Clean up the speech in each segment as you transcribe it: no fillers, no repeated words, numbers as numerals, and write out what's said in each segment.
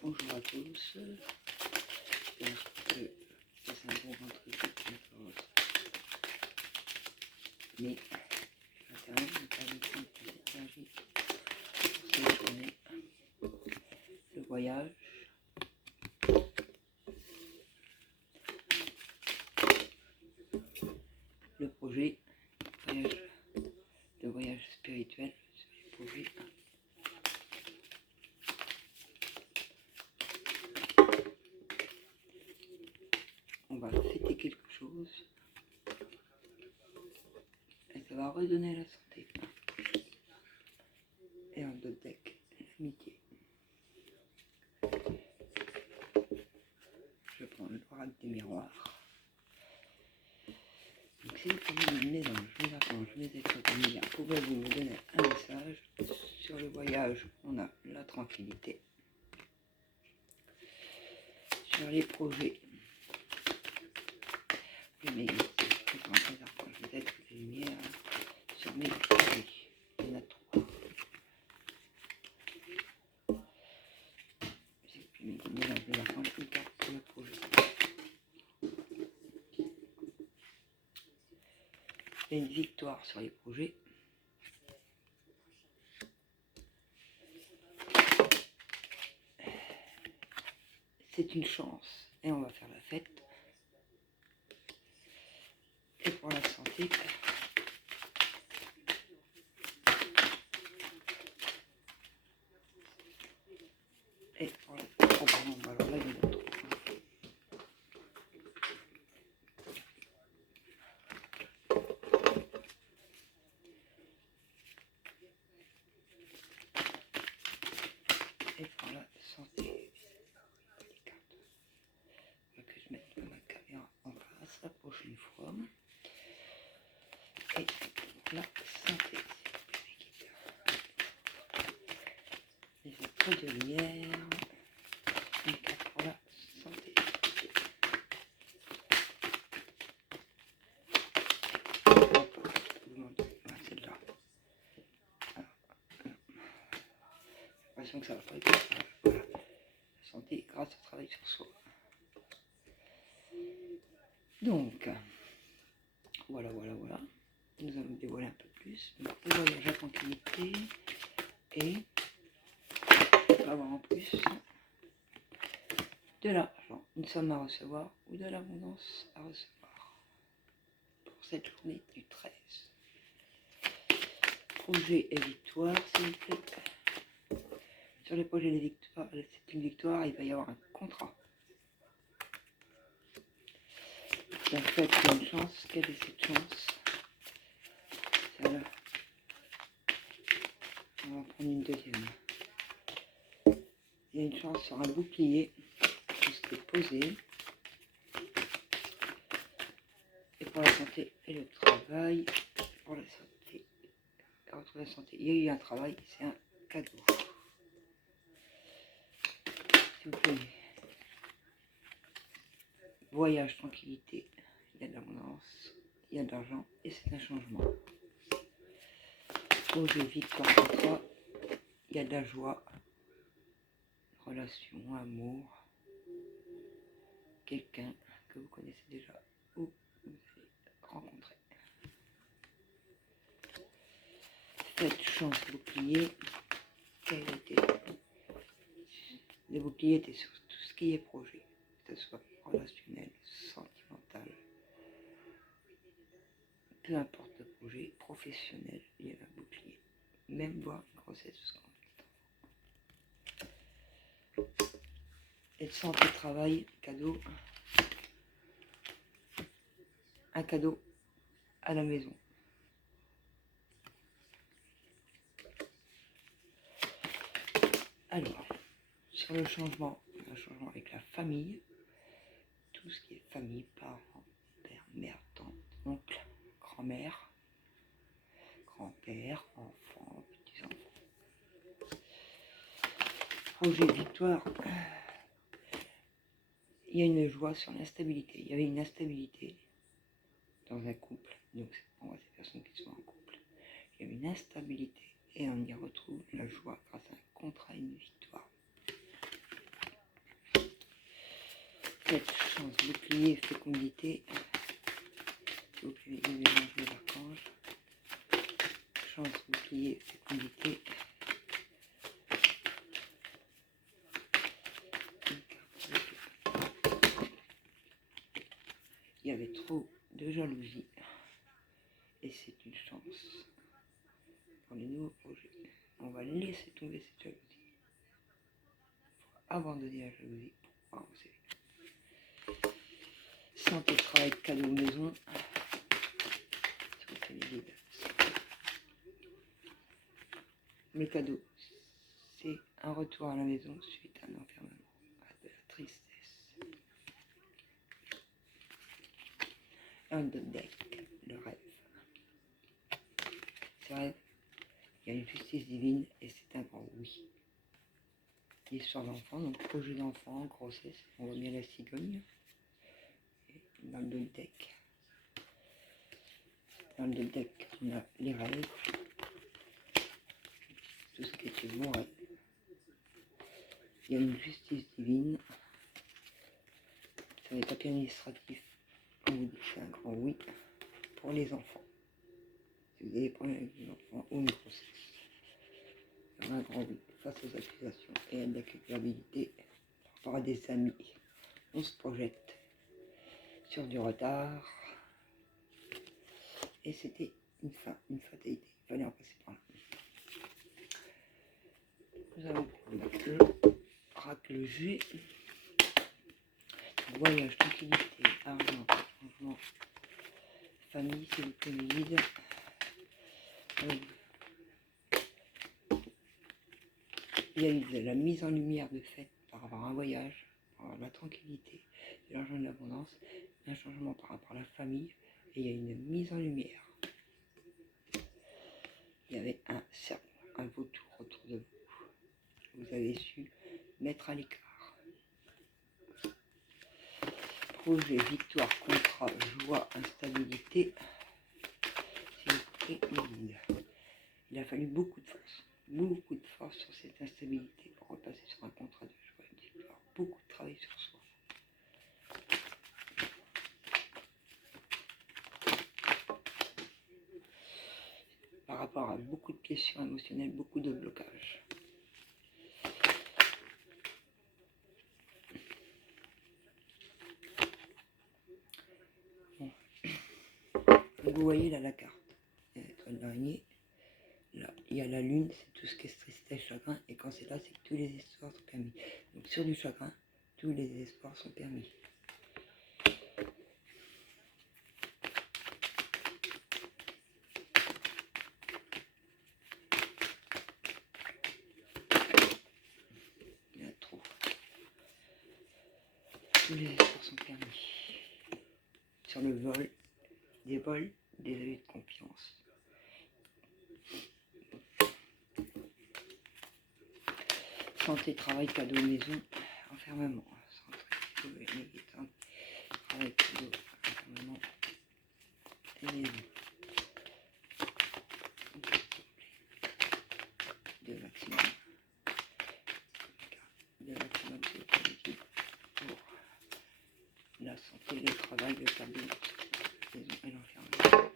Bonjour à tous, j'espère que c'est un bon vendredi 14 mai 21, nous permettons de cette énergie pour cette journée, le voyage, le projet, le voyage spirituel sur les projets. On va fêter quelque chose et ça va redonner la santé. Et un autre deck, l'amitié. Je prends le l'oracle des miroirs. Donc si vous pouvez mes anges, mes archanges, mes êtres familiers, pouvez-vous me donner un message? Sur le voyage, on a la tranquillité. Sur les projets, les archanges, les êtres de lumière. Sur mes projets, il y en a 3. J'ai pu me donner les archanges, une carte pour le projet. Il y a une victoire sur les projets. C'est une chance et on va faire la fête. Et pour la santé, et pour la alors là il y en a 3. Et pour la santé, les cartes. Il faut que je mette ma caméra en face la prochaine fois. Et pour la santé, les êtres de lumière, une carte pour la santé. Celle-là. J'ai l'impression que ça va pas être ça. Voilà. La santé grâce au travail sur soi. Donc, voilà. Nous allons dévoiler un peu plus. Donc, le voyage à tranquillité et on va avoir en plus de l'argent, une somme à recevoir ou de l'abondance à recevoir pour cette journée du 13. Projet et victoire, s'il vous plaît. Sur les projets des victoires, c'est une victoire, il va y avoir un contrat. En fait, il y a une chance. Quelle est cette chance? Celle-là. On va prendre une deuxième. Il y a une chance sur un bouclier, tout ce qui est posé. Et pour la santé et le travail, pour la santé, retrouver la santé. Il y a eu un travail, c'est un cadeau. S'il vous plaît. Voyage, tranquillité, il y a de l'abondance, il y a de l'argent et c'est un changement. Projet, victoire, contrat, il y a de la joie, relation, amour, quelqu'un que vous connaissez déjà ou vous allez rencontrer. Cette chance bouclier, quelle était? Les boucliers étaient sur tout ce qui est projet, que ce soit relationnel, sentimental, peu importe le projet, professionnel, il y a un bouclier. Même voir une grossesse jusqu'en petit enfant. Et santé, travail, cadeau. Un cadeau à la maison. Alors, sur le changement, un changement avec la famille, tout ce qui est famille, parents, père, mère, tante, oncle, grand-mère, grand-père, enfants, petits-enfants. Projet victoire, il y a une joie sur l'instabilité. Il y avait une instabilité dans un couple, donc on voit ces personnes qui sont en couple. Il y a une instabilité et on y retrouve la joie grâce à un contrat et une victoire. 7 chance, bouclier, fécondité. Bouclier, mélange de l'archange. Chance, bouclier, fécondité. Il y avait trop de jalousie. Et c'est une chance pour les nouveaux projets. On va laisser tomber cette jalousie. Il faut abandonner la jalousie pour avancer. Santé, travail, cadeau, maison. Le cadeau, c'est un retour à la maison suite à un enfermement, à de la tristesse. Un deck, le rêve. Ce rêve, il y a une justice divine et c'est un grand oui. L'histoire d'enfant, donc projet d'enfant, grossesse, on voit bien la cigogne. Et dans le deck. Dans le deck, on a les rêves, tout ce qui était vos rêves. Il y a une justice divine. Sur les papiers administratifs, on vous dit que c'est un grand oui pour les enfants. Si vous avez des problèmes avec les enfants ou une grossesse, il y a un grand oui face aux accusations et à de la culpabilité par rapport à des amis. On se projette sur du retard et c'était une fatalité. Il fallait en passer par là. Nous avons le oracle G. Voyage, tranquillité, argent, changement, famille, s'il vous plaît, mes guides. Il y a eu de la mise en lumière de fait par rapport à un voyage, par rapport à la tranquillité, de l'argent de l'abondance, un changement par rapport à la famille, et il y a une mise en lumière. Il y avait un serpent, un vautour autour de vous. Vous avez su mettre à l'écart. Projet, victoire, contrat, joie, instabilité. S'il vous plaît, mes guides. Il a fallu beaucoup de force sur cette instabilité pour repasser sur un contrat de joie et de victoire. Beaucoup de travail sur soi. Par rapport à beaucoup de questions émotionnelles, beaucoup de blocages. Bon. Vous voyez là la carte. Il y a l'étoile d'araignée. Là, il y a la lune, c'est tout ce qui est tristesse, chagrin. Et quand c'est là, c'est que tous les espoirs sont permis. Donc sur du chagrin, tous les espoirs sont permis. Il y en a trop. Tous les espoirs sont permis. Sur le vol, des abus de confiance. Santé, travail, cadeau, maison, enfermement. Santé, travail, cadeau, enfermement et maison. Deux maximum. Deux maximum, c'est positif pour la santé, le travail, le cadeau, la maison et l'enfermement.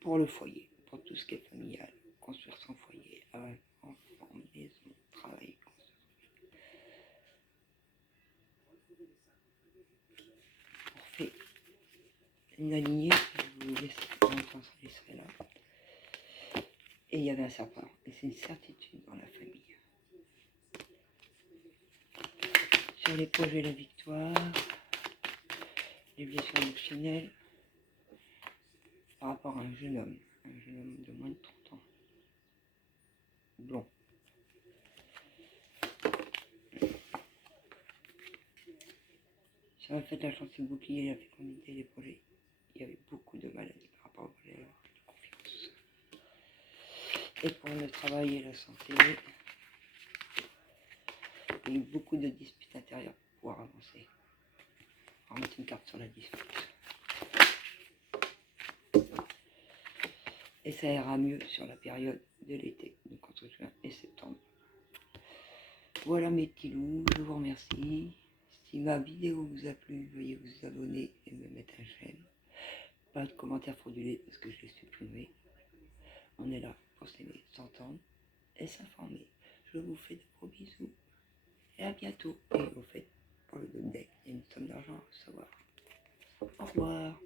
Pour le foyer, pour tout ce qui est familial, construire son foyer, enfant, maison, travail, on fait une alignée, je vous laisse laisserai là. Et il y avait un serpent, et c'est une certitude dans la famille. Sur les projets, la victoire, les blessures émotionnelles, par rapport à un jeune homme de moins de 30 ans, blond. Sur le fait de la chance et le bouclier, la fécondité, les projets, il y avait beaucoup de maladies par rapport au projet de confiance. Et pour le travail et la santé, il y a eu beaucoup de disputes intérieures pour pouvoir avancer. On va mettre une carte sur la dispute. Et ça ira mieux sur la période de l'été, donc entre juin et septembre. Voilà mes petits loups, je vous remercie. Si ma vidéo vous a plu, veuillez vous abonner et me mettre un j'aime. Pas de commentaires fraudulés parce que je l'ai supprimé. On est là pour s'aimer, s'entendre et s'informer. Je vous fais de gros bisous et à bientôt. Et au fait, pour le good deck, il y a une somme d'argent à recevoir. Au revoir.